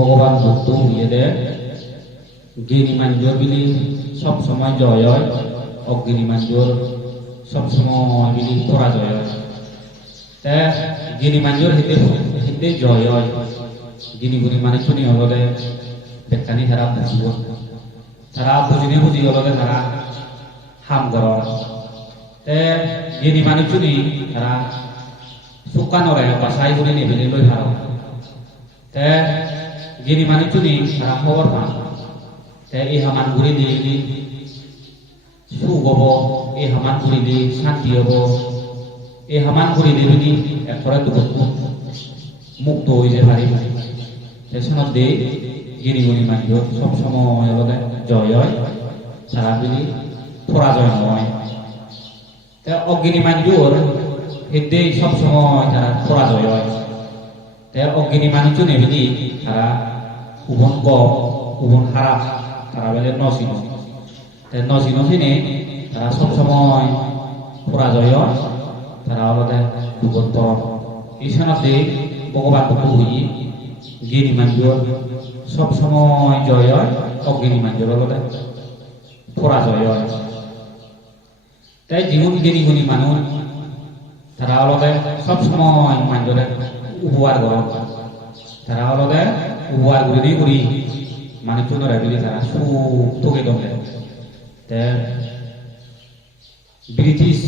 ভগবান বুদ্ধ হইয়ে দে জ্ঞানী মানুষ বিলি সব সময় জয় হয়, অজ্ঞানী মানুষ সব সময় বিলি পরাজয় হয়। তে জ্ঞানী মানুষ হিতে জয় হয়, জ্ঞানী গুণী মানুষ শুনি হলে বেকানি তারা বুঝব, তারা বুঝিনে বুঝি হলে তারা হাম কর। তে জ্ঞানী মানুষ শুনি তারা সুকানরে বাসাই করে নেবেলে লই ভালো। তে জ্ঞানী মানুষ শুনি তারা খবর পান। তে এই হামান ঘুরে দিয়ে সুখ হব, এই হামান ঘুরে দিয়ে শান্তি হব, এই হামান ঘুরে দিয়ে যদি একবারে মুক্ত হয়ে যায় পারি। সেসব দিয়ে জ্ঞানী গুণী মানুষ সব সময় হলে জয় হয়, তারা যদি পরাজয় নয়। তে অজ্ঞানী মানুষের এতে সব সময় তারা পরাজয় হয়। তে অজ্ঞানী মানুষ নেবেলি তারা উভন গপ উভন খারাপ তারা বেলে নচিন। নচিন চিনে তারা সব সময় পরাজয় হয়, তারা হলে দুগত এই সনতে ভগবান হই জ্ঞানী মানুষের সব সময় জয় হয়, অজ্ঞানী মানুষের হলে পরাজয় হয়। তাই জীবন জ্ঞানী গুণী মানুষ তারা হলে সব সময় মানুষের উপহার গরম, তারা হলে উপহার করে করি মানুষজনের বিলি তারা সুখ তোকে দমে। ব্রিটিশ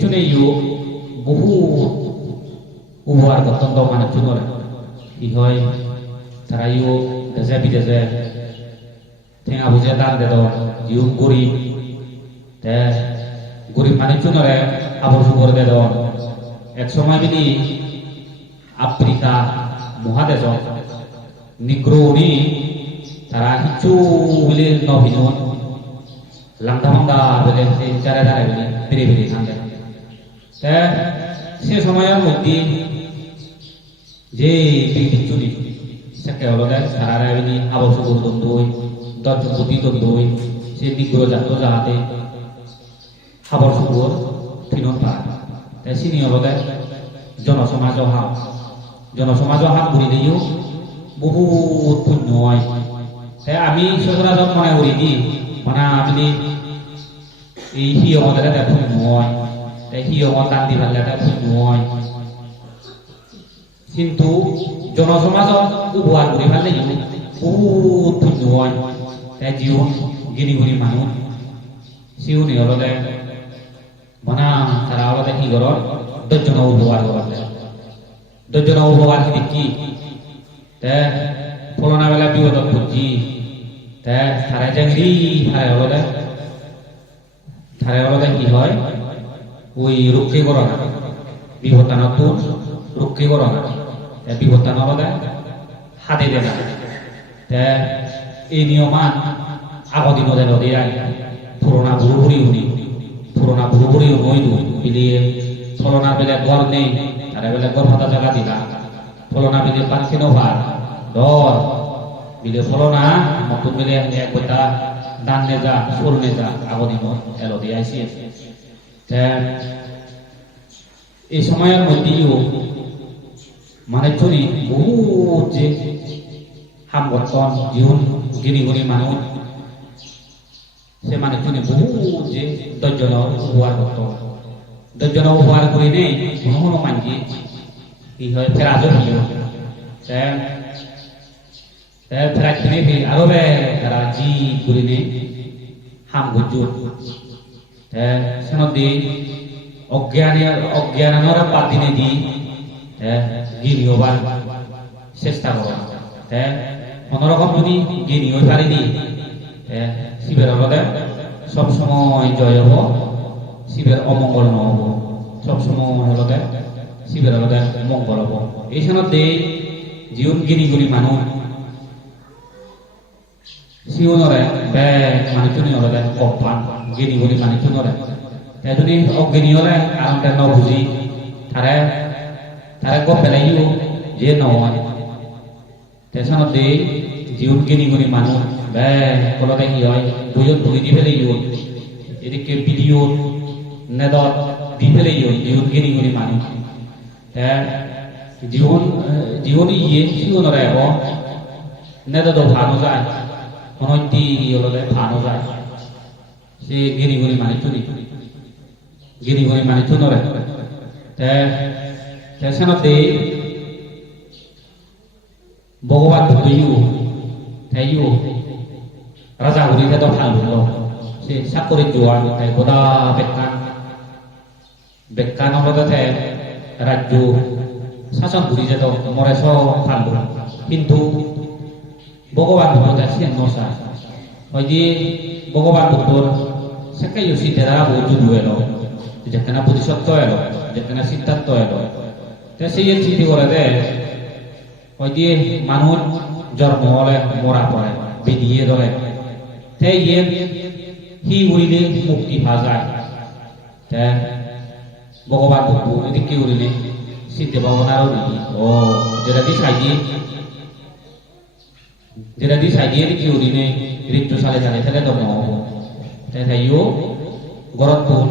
চুনে বহু উপহার গতন্ত মানুষজনের কি হয়, তারা দেশে বিদেশে ঠেঙা বুঝে দান দে জীবন গরিব গরিব মানুষজনের আবর সুবর দে এক সময় যদি আফ্রিকা মহাদেশ নিগ্রহণী তারা কিছু বলে নভিন লাংদা মাংদা বলে চারে দাঁড়ায় বলে ফিরে ফিরে থাকবে। সে সময়ের মধ্যে যে চুরি সেকে হল সারা রায়নি আবর সুবর দ্বন্দ্ব দর্শপতি দ্বন্দ্ব সে নিগ্রহ জাত যাহাতে আবর সুবর ফিরত পায়। তাই চিনি হল জনসমাজ হাত ঘুরি দিও বহুত পুণ্য হয়। তাই আমি সচরাচর মনে করি দি মানে আমি এই হিয়মদের একটা পুণ্য হয়, তাই হিয়মত দান দি ভালো একটা পুণ্য হয়। কিন্তু জনসমাজ উপহার করে ভালো বহুত পুণ্য হয়। তাই জীবন জ্ঞানী গুণী মানুষ সিউনি হলে মানে তারা হলে কি কর দশজন উপহার করে, দশজন উপহার কি ফলনা বেলা বিপদ বুঝি তারা চাকরি থারে হলে কি হয় ওই রক্ষে করো না বিপত্তা নতুন রক্ষে করো না বিপত্তা নহলে হাতে দে না। এই নিয়মান আগদিন দিয়ে পুরোনা বুড়ি নইল বিলিয়ে ফলনা বেলে ঘর নেই তারা বেলে ঘর ফাটা জায়গা দিলা ফলনা বিলে পাখি নভার দর বিলে ফলনা নতুন বিলে এক কথা দান নে যা ফুল নে যা আগদিন এলো দিয়ে আইসি। এই সময়ের মধ্যেও মানে চুরি বহুত যে হাম বর্তন জীবন জ্ঞানী গুণী মানুষ সে মানে চুরি বহুত যে দশজন উপহার করত, দশজন উপহার করে নেই কোনো কোনো মানছি কি হয় ফেরাজও হইল। ফেরাজ কিনে আরো তারা জি করে নেই হাম গুজুর সেনদি অজ্ঞানের বাদ দিনে দি জ্ঞানী হবার চেষ্টা করা। কোনোরকম যদি জ্ঞানী হয়ে পারি দি শিবের হলে সব সময় জয় হব, শিবের অমঙ্গল নহব, সব সময় হলতে শিবের হলতে মঙ্গল হব। এই সনদে জীবন জ্ঞানী গুণী মানুষ সিওনরে মানুষজনী হলে অজ্ঞান জ্ঞানী গুণী মানুষজনরে যদি অজ্ঞানী হলে আরামটা ন বুঝি তারে গপ পেলাইও যে নয়। তেসনদে জীবন জ্ঞানী গুণী মানুষ কলতে কি হয় দুজন ধুই দি ফেলাইও এদিকে ভিডিও নেদর দি ফেলাইও জীবন জ্ঞানী গুণী মানুষ জীবন জীবন ইয়ে সিওনরে নেতা তো ভানো যায় অনৈতি হলে ভানো যায় সে গিরি গরি মানে চুরি গিরি গরি মানে চুনরে সেনতে ভগবান বুদ্ধইও তাইও রাজা হরি তো ভালো সে সাকরি জোয়ান তাই গোদা বেকান অনুরোধে রাজ্য শাসন করি যেত মরে সব ভালো কিন্তু ভগবান বুদ্ধ সে নসা ওই যে ভগবান বুদ্ধর সেকাই সিদ্ধেরা বুঝু এলো যেখানে বুদ্ধিসত্ত্ব এলো যেখানে সিদ্ধান্ত এলো তে সেই চিঠি করে দে ওই যে মানুষ জন্ম হলে মরা পড়ে বেরিয়ে দলে তে ইয়ে হি উড়িলে মুক্তি পা যায় তে ভগবান বুদ্ধ এদিকে উড়িলে সিদ্ধে ভাবনারও দিই ও যেটা di saji di kiuri ne rittu sale dono te tayo gorot pun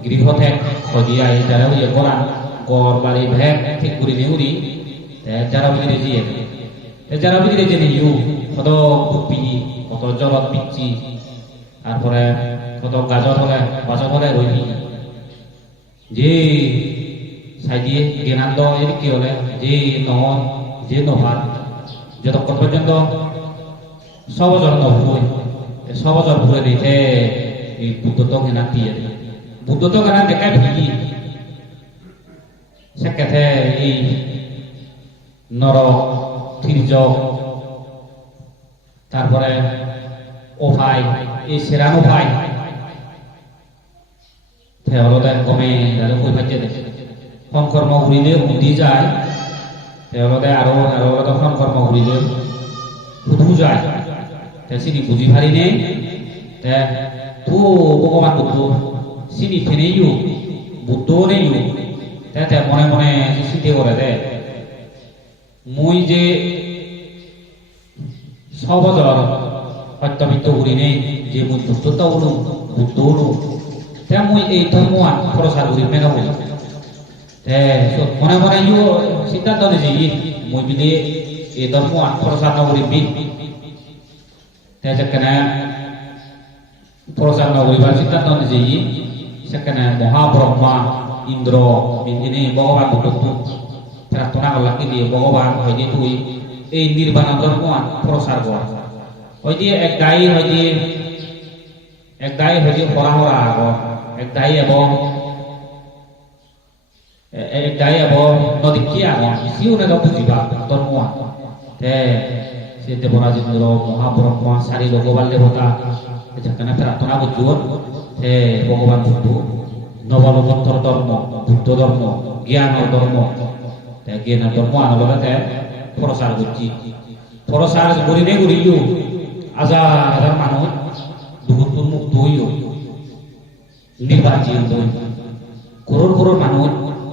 grihotek kodi ai jara uye goran gor bari bhek thik guri ne uri te jara bidi reji te jara bidi reji ne yu koto bupi koto jorot pichi তারপরে কত গাজর হলে রইনি যে সাইদিয়ে জ্ঞানান্দ এর কি হলে যে নভাত যতক্ষণ পর্যন্ত সবজর নভুই সবজর ভুলে দিতে এই বুদ্ধ তো জ্ঞান দিয়ে বুদ্ধ তো জ্ঞান দেখায় ভিগি সেক্ষেত্রে এই নর থির্য তারপরে ওভাই এই সেরান ওভাই তেওলোকে কমে আৰু কই ভাজ্য দেখে ফোন কর্ম ঘুরিলে উঠি যায় তেওলোকে আৰু ফোন কর্ম ঘুরিলে উঠু যায় তে সিনি বুঝি পারি নেই তে তো ভগবান বুদ্ধ সিনি ফেনেইও বুদ্ধ নেইও তে মনে মনে চিন্তা করে দে মই যে সবজর সত্যমিত্য ঘুরি নেই যে মই বুদ্ধতা হলো বুদ্ধ হলো তে মই এই ধর্ম প্রসার করি মেনা বলি মনে মনে ইউ সিদ্ধান্ত নিয়েছি মই বিলে এই ধর্ম প্রসার নগরী যেখানে প্রসার নগরীবার সিদ্ধান্ত নিয়েছি সেখানে মহাব্রহ্মা ইন্দ্র ini ভগবান বুদ্ধ প্রার্থনা করলাম দিয়ে ভগবান হয়তো তুই এই নির্বাণ ধর্ম প্রসার কর হয়তো এক দায়ী হয়তো হরা আগ এক দায়ী এবং নদী কি আগ সিও না বুঝিবা ধর্ম সে দেবরাজেন্দ্র মহাব্রহ্মা সারি ভগবান দেবতা যেখানে প্রার্থনা করছুন সে ভগবান বুদ্ধ নবলবন্তর ধর্ম বুদ্ধ ধর্ম জ্ঞানের ধর্ম জ্ঞানের ধর্ম আনলতে প্রসার করছি প্রসার করিলে করিও হাজার মানুষ দুঃখ মুক্ত হইও নির্বাচিত হই করোড় মানুষ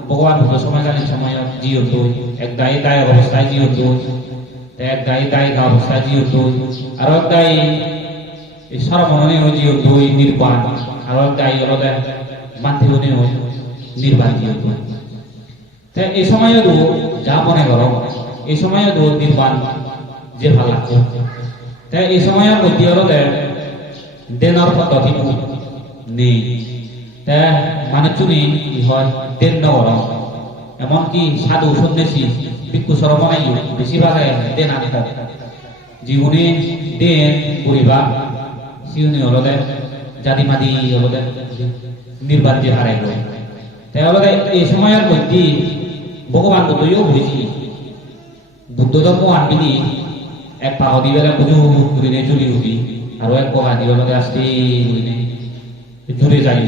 ভগবান বুদ্ধ সময়কালীন সময় জিয়ত হই এক দায়ী অবস্থায় জিয়ত হই এক দায়ী অবস্থায় জিয়ত হই আর এক দায়ী সর্বমনে জিয়ত হই নির্বাণ আর এক দায়ী হলতে মাতৃ নির্বাণ জিয়ত হই এই সময় যা মনে করো এই সময় নির্বাণ যে ভাল লাগছে এই সময়ের মধ্যে হলতে দেনর পদ্ধতি নেই মানুষজনই হয় দেন নগর এমনকি সাধু সন্ন্যাসী ভিক্ষু সরবনাই বেশিরভাগ দেন আনব জীবনে দেন করিবা সিউনি হলতে জাতি মাদি হলতে নির্বাণ যে হারাই গয় তাহলে এই সময়ের মধ্যে ভগবান বুদ্ধও বুঝি বুদ্ধ ধর্ম আনবিনি এক পাহ দিবেলা বুঝু ঘুরিনে চুরি উঠি আর এক পহা দিবেলা আসতে ঘুরিনে জুড়ে যাই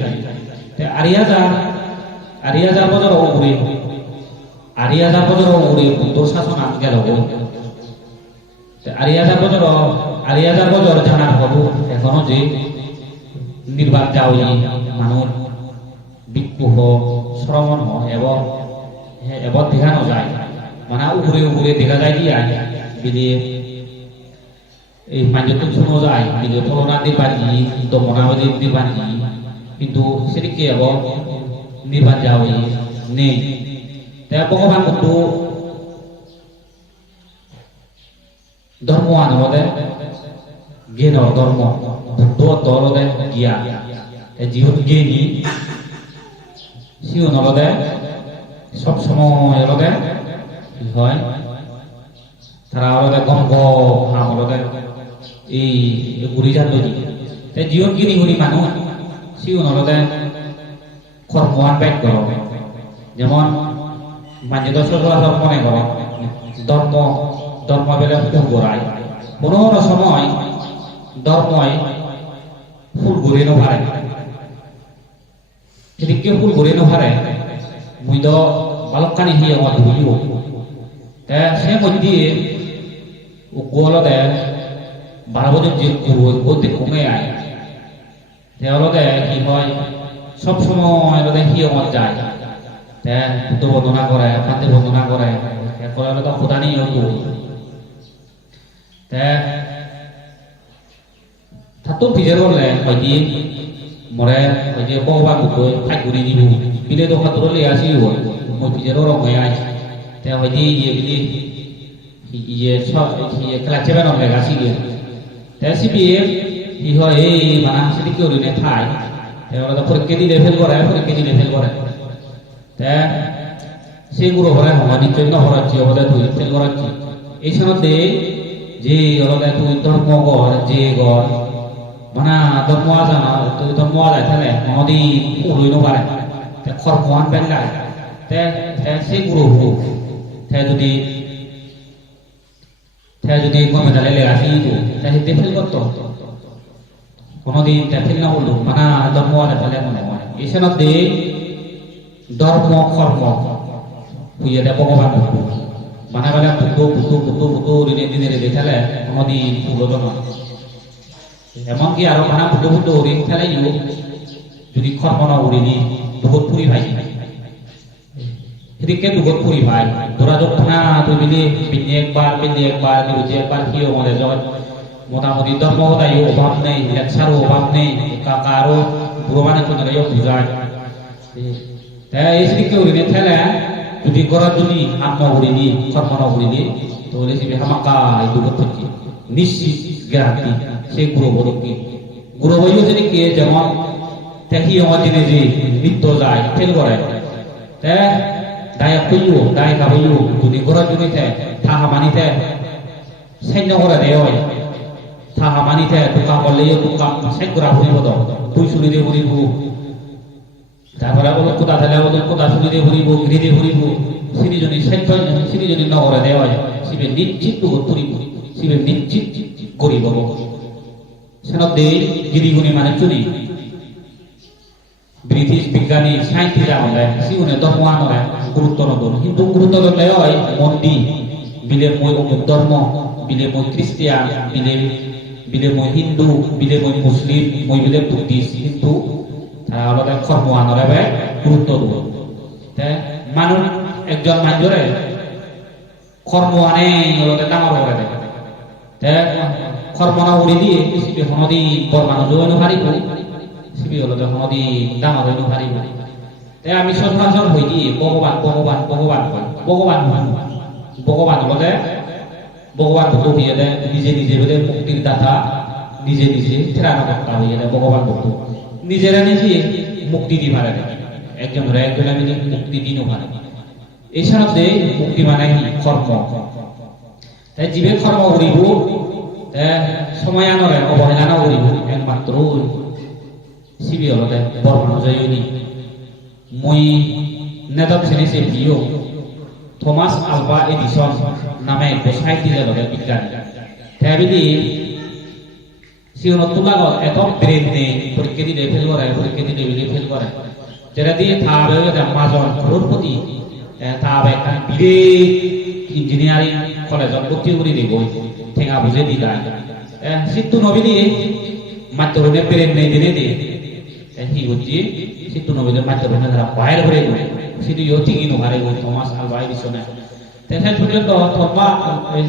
আরিয়াজার বছর ঘুরে বুদ্ধ শাসন আন গেল আরিয়াজার বছর জানার হবো এখনো যে নির্বাণ যাওই মানুষ বিক্ষোভ শ্রমণ হয় এবং দেখানো যায় মানে উপরে দেখা যায় দিয়া বিদে এই মাঞ্জতুন শুনো যায় বিদে ফলনাদির বাড়ি দমনাবাদীর বাড়ি কিন্তু সেদিকে এবং নির্বাণ যাওয়াই নেই তাই ভগবান বুদ্ধ ধর্ম আনবদে জ্ঞানৰ ধর্ম বুদ্ধ তলদে জ্ঞান জীবন জ্ঞানী সিও নলদে সব সময় অলদে হয় তারা অলদে গঙ্গ হাম অলদে এই গুড়ি জান লই তে জীবন জ্ঞানী হরি মানুষ সিও নলদে কর্মৱান ব্যাগ করো যেমন মাঝে দশর মনে করো ধর্ম ধর্ম বেলে ফুল গোড়ায় কোনো সময় ধর্ময় ফুল ঘুরে নভারে সেদিকে ফুল ঘুরে নভারে মুই তো বালকানি হিয়ে আমার ধুলিও সে মধ্যে গোলদে 12 বছর যে গতি কমে আয় তেওলদে কি হয় সব সময় লদে হিয়ে আমার যায় বুদ্ধ বর্ণনা করে পাতে বর্ণনা করে এরপরে তো খোদানি হতো থাতো পিজের বললে হয়তো মরে হয়তো ভগবান বুদ্ধ ঠাই ঘুরি দিব বিলে তো খাতরলে আসি হয় মই পিজের রং হয়ে আই তে হয়তো ইয়ে বিলি ইয়ে সব ইয়ে খেলা চেবে নলে গাছি গিয়ে তে সিবিয়ে ই হয় এই মানা সেদিকে ওরিনে ঠাই তে ওরা পরীক্ষা দিলে ফেল করে পরীক্ষা দিলে ফেল করে তে সেই গুরু হরে হওয়া নিশ্চয় না হরাচ্ছি ওদের তুই ফেল করাচ্ছি এই সনদে যে ওদের তুই ধর্ম গড় যে গড় মানে ধর্ম জানা তুই ধর্ম যায় তাহলে নদী উড়ই নপারে তে খরমান পেলাই তে সেই গুরু হবো তে যদি গমে তাহলে লেগাছি তো তাহলে ফেল করতো কোনদিন তে ফেল না হলো মানে ধর্ম যায় তাহলে মনে হয় এই সনদে ধর্ম কর্ম হুইয়ে দে ভগবান মানে বলে বুদ্ধ ঋণে দিনে রেখে খেলে কোনদিন পুরো না এমনকি আরো খানা বুদ্ধ ঋণ খেলে যদি কর্ম না উড়িনি দুগত পুরি ভাই সেদিকে দুগত পুরি ভাই তোরা যখন তুই মিলি পিন্নি একবার বিরুদ্ধে একবার কি আমাদের জগৎ মোটামুটি ধর্ম তাই অভাব নেই লেকচারও অভাব নেই কাকারও বুড়ো মানে কোনো বুঝায় এই সেদিকে উড়িনে খেলে যদি করার জন্য আত্মা উড়িনি কর্ম না উড়িনি তাহলে সে হামাকা দুটো থেকে নিশ্চিত গ্যারান্টি সে গুরু বরকি গুরু বইও যদি কে যেমন দেখি আমার দিনে যে নৃত্য যায় ফেল করে দায় কইও দায় খাবইও যদি করার জন্য থাহা মানিতে সৈন্য করে দেয় হয় থাহা মানিতে টুকা বললেও টুকা সাইড করা ভুলিব তো তুই শুনি দিয়ে ভুলিব তারপরে কোথা থাকলে কোথা শুনি দিয়ে ভুলিব গিরি দিয়ে ভুলিব সিনিজনী নগরে দেওয়া শিবে নিশ্চিত করিব শিবে নিশ্চিত করিব সেনদে গিরিগুনি মানে চুরি ব্রিটিশ বিজ্ঞানী সাইন্টিস্ট আমলে সিউনে ধর্ম আনলে গুরুত্ব নদন কিন্তু গুরুত্ব নলে হয় মন্দি বিলে মই অমুক ধর্ম বিলে মই খ্রিস্টিয়ান বিলে মই হিন্দু বিলে মই মুসলিম মই বিলে বুদ্ধিস্ট কিন্তু তারা আলাদা কর্ম আনলে গুরুত্ব দেয় মানুষ একজন মানুষরে কর্ম আনে ডাঙর করে দেয় কর্ম না উড়ি দিয়ে সিবি হনদি বর মানুষ হইনো পারিব সিবি হলো হনদি ডাঙর হইনো পারিব তাই আমি সচরাচর হই দিয়ে ভগবান হলে ভগবান ভক্ত হইয়া দেয় নিজে বলে মুক্তির দাতা নিজে ত্রাণকর্তা হইয়া দেয় ভগবান ভক্ত নিজেরা নিজে মুক্তি দি পারে একজনের আমি মুক্তি দিনও পারে এই সাথে মুক্তি মানে কর্ম তাই জীবে কর্ম করিব সময় আনরে অবহেলা না করিব একমাত্র শিবি হলতে বড় মানুষ হইনি মই নেতা শ্রেণী প্রিয় থমাস আলভা এডিসন নামে এক সাহিত্যিকের বিজ্ঞানী তাই সিওনত তুলাগত এত ব্রেন নেই পরীক্ষা দিলে ফেল করে যেটা দিয়ে থাকবে মাজন করোড়পতি থাকবে একটা বিরেট ইঞ্জিনিয়ারিং কলেজত ভর্তি করে দিব ঠেঙা বুঝে দিলাম সিদ্ধু নবী দিয়ে মাধ্যমে ব্রেন নেই দিনে দিয়ে হি হচ্ছে সিদ্ধু নবীদের মাধ্যমে তারা বাইরে করে দেবে সিদ্ধু ঠিকই নহারে থমাস আলভা এডিসনে শেষ পর্যন্ত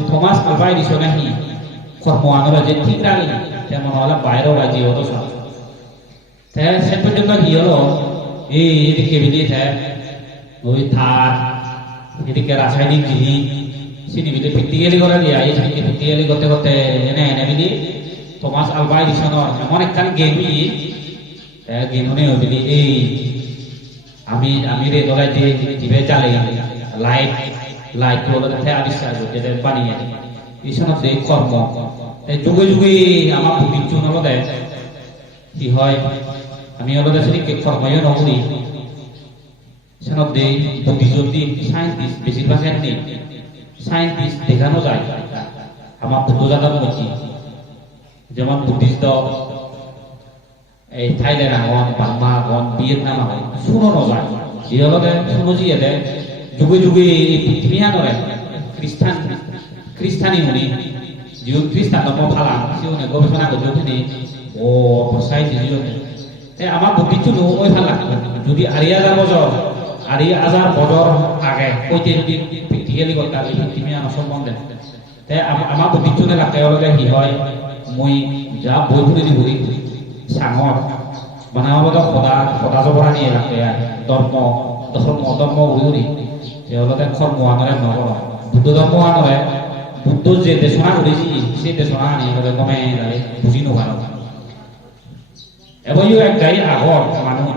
থমাস আলভা এডিসনে হি কর্ম আনরা যে ঠিক রাখে তেমন হলে বাইরেও রাজি হতো সব শেষ পর্যন্ত কি হলো এদিকে বিলিয়ে ওই থার এদিকে রাসায়নিক জিনিস sini bide practically kora dia এই sini practically করতে করতে এনে এনে বিলি থমাস আলভা এডিসনের এমন একখান গেম গেমনে বিলি এই আমি রে দলাই যে জিবে চালে লাইট হলো তাতে আবিষ্কার করতে বানিয়ে এই সমস্ত কর্ম যুগে যুগে আমার বুদ্ধির জন্য হলো দেয় কি হয় আমি হলো দেশে কর্ময় নকরি সেনদে বুদ্ধিজীবী সায়েন্টিস্ট বেশিরভাগ নেই সায়েন্টিস্ট দেখানো যায় আমার বুদ্ধজাতার মধ্যে যেমন বুদ্ধিস্ট এই থাইল্যান্ড আগন বার্মা আগন ভিয়েতনাম আগন শুনো যায় এই হলো শুনো যে যুগে যুগে পৃথিবী আনরে খ্রিস্টানি উনি যিও খ্রিস্টান ধর্ম ফালা সিউনে গবেষণা করতে ও সায়েন্টিস্ট আমার বুদ্ধির জন্য ওই ফালা যদি আরি হাজার বছর আগে কইতে যদি প্র্যাকটিক্যালি করতে পৃথিবী আনার সম্বন্ধে আমার বুদ্ধির জন্য লাগে লগে কি হয় মই যা বই ঘুরে ঘুরি সাঙর বানাবো তো সদা জবরা নিয়ে লাগে ধর্ম ঘুরি ঘুরি কর্ম আনরে নগর বুদ্ধ ধর্ম আনরে বুদ্ধ যে দেশনা করেছি সেই দেশনা আনিয়ে কমে বুঝি নোভানো এবং এক গাই আগর মানুষ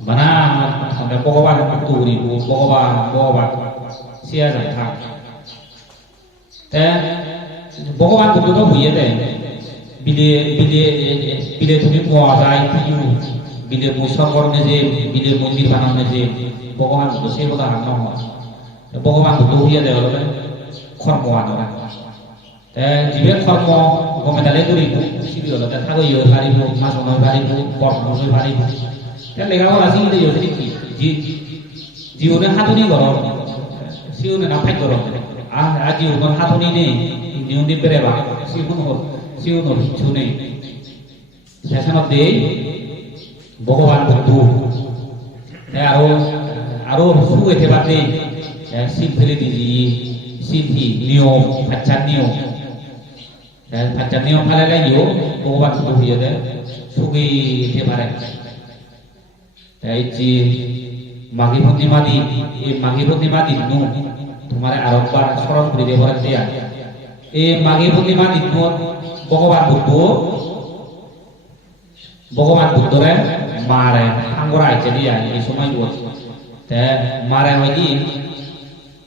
বানা ভগবান তুরি ভগবান সিয়া যায় থাক ভগবান বুদ্ধ হইয়ে দেয় বিলে তুমি পাওয়া যায় বিলে মুসলমান যে বিলে মন্দির বানানো যে ভগবান বুদ্ধ সেই কথা হান্ন হয় ভগবান বুদ্ধ হইয়া দেয় হলে কর্ম আনরা জীবে কর্ম গমেদালে করিব শিবি হলে থাকই পারিব মাছ নয় পারিব কর্ম নয় পারিব লেখাপড়া শিখতে যদি কি জীবনে হাতুনি গরম সিউনে না ফাই গরম আর জীবন হাতুনি নেই নিউনি বেরেবা সিউন কিছু নেই সেখানত দেই ভগবান বুদ্ধ আরো সুয়েতে বাদে সিল ফেলে দিজি সিদ্ধি নিয়ম আচ্ছার নিয়ম ফালে লাগিও ভগবান বুদ্ধ হইয়া দেয় সুগিতে পারে এই যে মাঘী পূর্ণিমা দিন এই মাঘী পূর্ণিমা দিন তোমার আরেকবার স্মরণ করে দেব দেয়া এই মাঘী পূর্ণিমা দিন ভগবান বুদ্ধরে মারে আঙ্গরা আইছে দিয়া এই সময় মারে হয় কি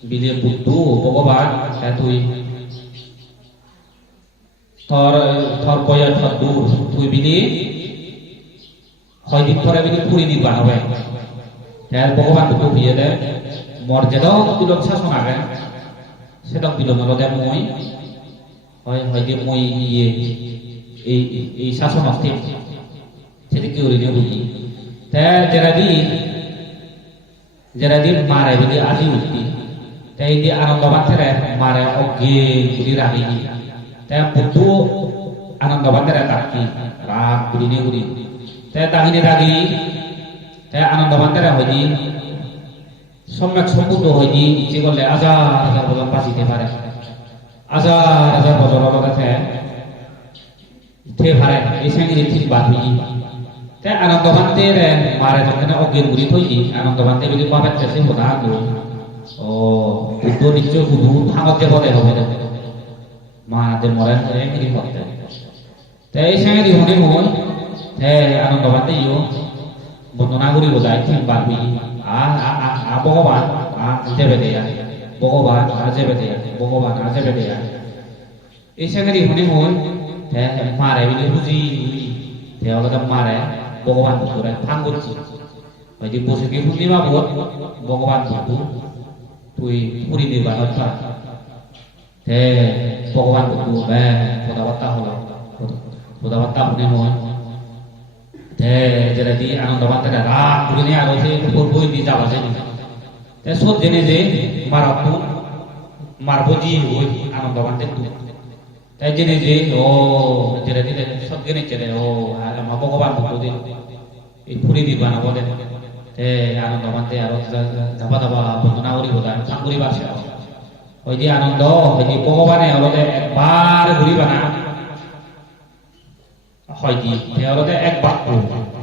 বিলে বুদ্ধ ভগবান তুই থর পয়া থর দূর তুই বিলি হয়দিন পরে বিলি পুরি নির্বাণ হবে ভগবান বুদ্ধ হইয়ে দেয় মর্যাদাও বিলন শাসন আগে সেটা বিলন হলো দেয় মই হয়তো মই ইয়ে এই শাসন আসতে সেটা কি করি বুঝি যারা দি মারে বিলি আজি উঠতি তাই দি আনন্দবান থেকে মারে অজ্ঞে ঘুরি রাখি তাই বুদ্ধ আনন্দবান থেকে তাকি রাগ ঘুরি নিয়ে ঘুরি তাই দাগিনি রাগি তাই আনন্দবান থেকে হয়নি সম্যক সম্পূর্ণ হয়নি যে করলে হাজার বছর বাঁচিতে পারে হাজার বছর থে পারে এই সঙ্গে ঠিক বাঁধি তাই আনন্দবান্তের মারে তখন অজ্ঞের ঘুরি থইনি আনন্দবান্তে যদি পাবেন সে কথা ও বুদ্ধ নিশ্চয় শুধু থাঙত যে পদে হবে মাদের মরে হেরি করতে তাই এই সঙ্গে মনে হয় আনন্দবান্তে ইও বন্দনা করিব যায় ঠিক বাঁধি ভগবান যেবে দেয়া ভগবান যেবে দেয়া ভগবান যেবে দেয়া এই সঙ্গে মনে হয় মারে বিলি বুঝি মারে ভগবান বুদ্ধরে ফাং করছি হয়তো বসে পূর্ণিমা বোধ ভগবান বুদ্ধ তুই পুরী নির্বাণ ভগবান বুদ্ধ কথাবার্তা হলো কথাবার্তা শুনে হয় যেটা দিয়ে আনন্দবান থেকে রাগ করে নিয়ে আরো সে বই দিয়ে যাওয়া যায় সব জেনে যে মারবো জি ওই আনন্দবান তাই জেনে যে ও যেটা দিলে সব জেনে চেনে ও আমার ভগবান বুদ্ধ এই পুরী নির্বাণ বলে আনন্দবান্তে আরো ধাবা বন্দনা করি বোধ হয় ফাং করিবার সে ওই যে আনন্দ ওই যে ভগবানে হলতে একবার ঘুরিবানা হয়নি তেওঁলোকে এক বাক্য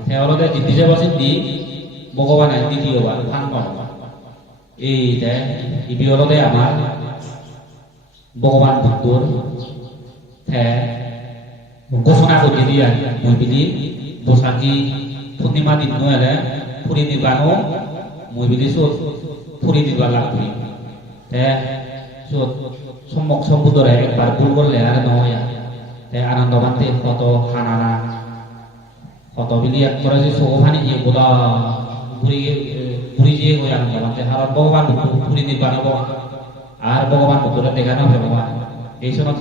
তেওঁলোকে জিতিছে বসে দি ভগবানে দ্বিতীয়বার ফাং এই ইবি হলতে আমার ভগবান বুদ্ধর ঘোষণা করে দিয়ে মই বিলি বৈশাখী পূর্ণিমা দিন নয় ফুরি নির্বাণও মই বিলি সব ফুরি নির্বাণ লাভ করি সম্মুখ সম্বুদরে একবার ভুল করলে আর নয় আনন্দ বান্তে কত খানা কত বিলি এক করে যে সৌভানি যে বোধা ঘুরি যে হয়ে আনন্দ বান্তে আর ভগবান ফুরি নির্বাণ হব আর ভগবান বুদ্ধরে দেখানো হবে ভগবান এই সময়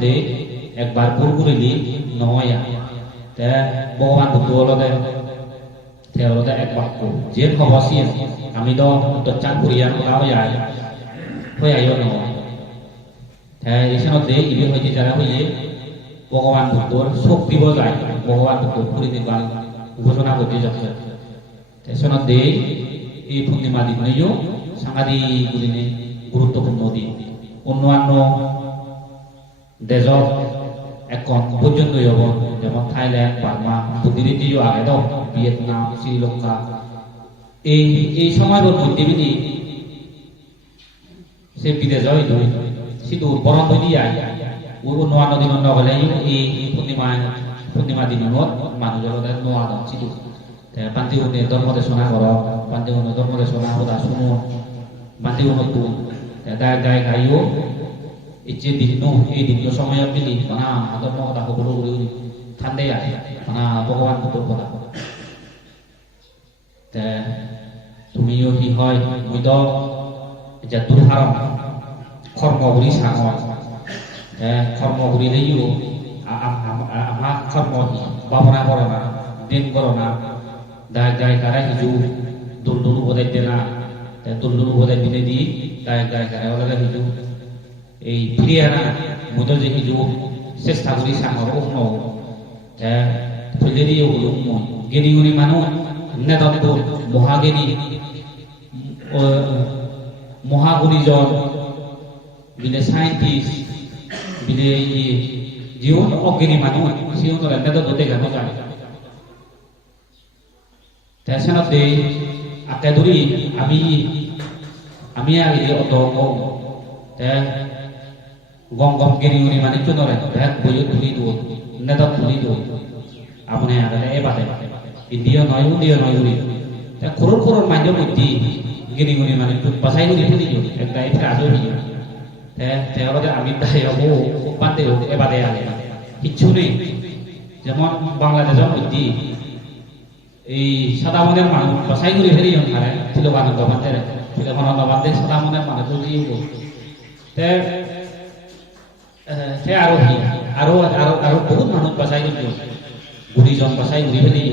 একবার ভুল করিলি নয় ভগবান বুদ্ধ হলদে এক বাক্য যে খবর আমি তো চান করিয়া হয়ে আইব নয় এই সময় ইবে হয়েছে যারা হয়ে ভগবান বুদ্ধর শক্তি বজায় ভগবান বুদ্ধ ফুরি নির্বাণ ঘোষণা করতে যাচ্ছে সময় এই পূর্ণিমা দিন নইও সাংঘাতিক দিনে গুরুত্বপূর্ণ দিন অন্যান্য দেশ এখন পর্যন্ত যেমন থাইল্যান্ড বার্মা বুদ্ধিনীতিও আগে দাও ভিয়েতনাম শ্রীলঙ্কা এই সময়ের মধ্যে বিধি সে বিদেশ হইতো শুধু বরণ দিয়ে ওই অন্যান্য দিন নগলে এই পূর্ণিমা দিনত মানুষের নোয়া ছিল পান্তি উনি ধর্ম দেশনা কর পান্তি উনি ধর্ম দেশনা হতা শুনো পান্তি উন্নত গাই গাইও ইচ্ছে দিন এই দিন সময় মিলি মানে ধর্ম কথা খবর ঠান্ডে আছে মানে ভগবান বুদ্ধর কথা তুমিও কি হয় মই তো যে দুর্হারম কর্মগুলি সাঙর কর্মগুলি লইও আমার কর্ম ভাবনা করো না দিন করো না দায় গায় কারা হিজু দুলদুল বোধের দেনা দুলদুল বোধের দিনে দি দায় গায় কারা ওলা হিজু এই ফিরিয়ে আনা মতো যে হিজু চেষ্টা করি সাঙর উষ্ণ ফেলে দিয়ে হলো জ্ঞানী গুণী মানুষ নেতত্ব মহাজ্ঞানী মহাগুণীজন বিলে সাইন্টিস্ট বিলে জীবন অজ্ঞানী মানুষ জীবনের নেতত্ব দেখানো যায় তাছাড়াতে আকে ধরি আমি আগে অত গম জ্ঞানী গুণী মানে চুনরে ব্যাগ বইও তুলি দো নেতা তুলি দো আপনি আগে এবারে ইন্ডিয়া নয় উড়ি খরর খরর মাঝে মধ্যে জ্ঞানী গুণী মানে বাসাই করে ফেলি একটা এফে আজও নিয়ে তেওঁলোকে আমি তাই হবো বাদে এবারে আগে কিচ্ছু নেই যেমন বাংলাদেশের মধ্যে এই সাদা মনের মানুষ বাসাই করে ফেলি ওখানে ছিল আনন্দ বান্ধে ছিল আনন্দ বান্ধে সাদা মনের মানুষ আরো বহুত মানুষ বাসাই করছিল গুড়িজন বাসাই ঘুরি ফেলি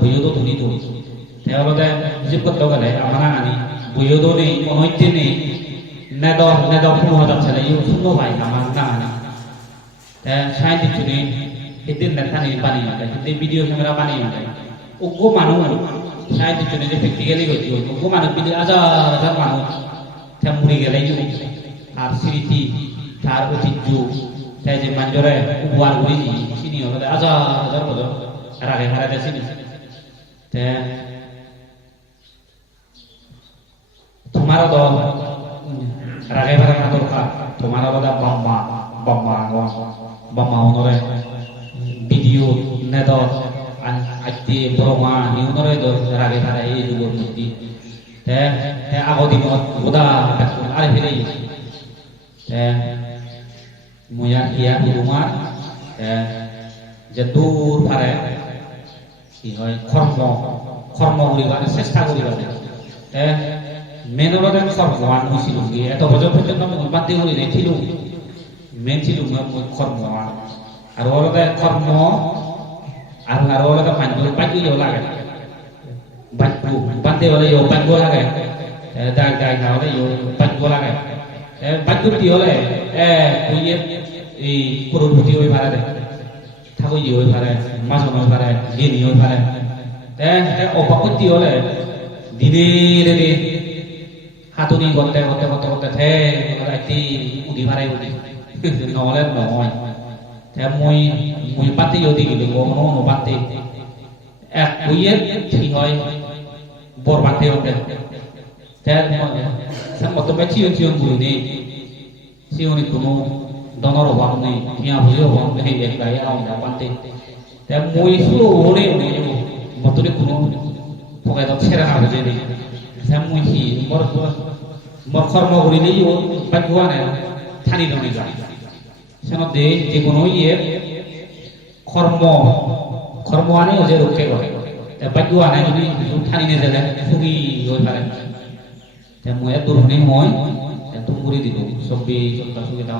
বইও তো ধুনি ধরি তেওঁলোকে হিসেব করতে গেলে আমরা আনি বইও তো নেই অনৈত্য নেই নেদ 15,000 ছেলে শূন্য ভাই আমার না আনি সাইন্টিস্ট নেই সেদিন নেথানি বানিয়ে মাথায় সেদিন ভিডিও ক্যামেরা বানিয়ে মাথায় ওগো মানুষ সাইন্টিস্ট নেই যে প্র্যাকটিক্যালি করছি ওগো মানুষ বিধি হাজার মানুষ মুড়ি গেলে আর স্মৃতি তার ঐতিহ্য তাই যে মানুষরে উপহার করি চিনি হলে হাজার বছর রাগে হারাতে চিনি তোমার দল রাগে হারানো দরকার তোমার আলাদা বাম্মা অনরে ভিডিও নেদ আজকে ব্রহ্মা ইউনরে রাগে হারাই এই যুগের মধ্যে আগদিনত গোদা আর ফেলে ময়া হিয়া হিরুমার যে দূর ফারে কি হয় কর্ম করিবার চেষ্টা করিবার মেনরে কর্মৱান হৈছিলো এত বছর পর্যন্ত বাধ্য করে রেছিল মেন ছিল কর্মৱান আর ওরা কর্ম আর ওরা মানুষ বাক্য লাগে বাক্য বান্ধে হলে বাক্য লাগে দায় হলে বাক্য লাগে বাক্য কি হলে এই পুরোভূতি হয়ে পারে ঠাকুর হয়ে পারে মাজন হয়ে পারে জ্ঞানী হয়ে পারে অপকৃতি হলে দিনে হাতুনি করতে রাতি উঠি পারে নহলে নহয় মই পাতি যদি গেলো কোনো পাতি এক বইয়ে কি হয় বর বাঁধতে হতে মতো চিয়ন চিয়ন বলি নেই চিয়নি কোনো donor wang ni nya huyo wang ni ek gai au da pante te moi su ore moi motore kuno pokai to sera na je ni sam moi hi mor kharma guri ni yo pagwa na thani do ni ga seno de je kono ye kharma ani je rokke gore te pagwa na ni thani ne jale sugi yo thare te moi dur ni moi te tunguri didu sobi sota sugi ta